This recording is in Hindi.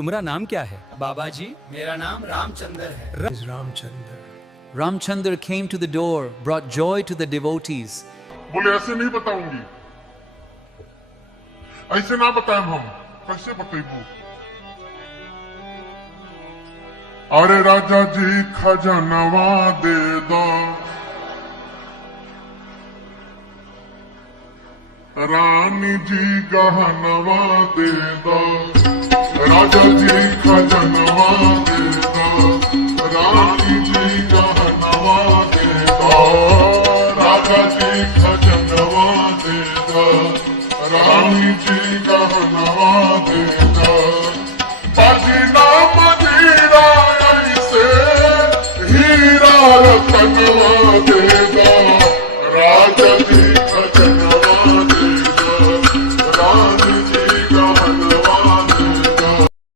तुम्हारा नाम क्या है? बाबा जी, मेरा नाम रामचंद्र है। Ramchandra. Ramchandra came to the door, brought joy to the devotees. बोले ऐसे नहीं बताऊंगी, ऐसे ना बताएं हम, कैसे बताइबू? अरे राजा जी खजनवा दे दो, रानी जी गहनवा दे दो, राजा जी खजनवा दे दो, रानी जी गहनवा दे दो, राजा जी खजनवा दे दो, रानी जी गहनवा दे दो, बाजी नाम जीरा ऐसे हीरा रतनवा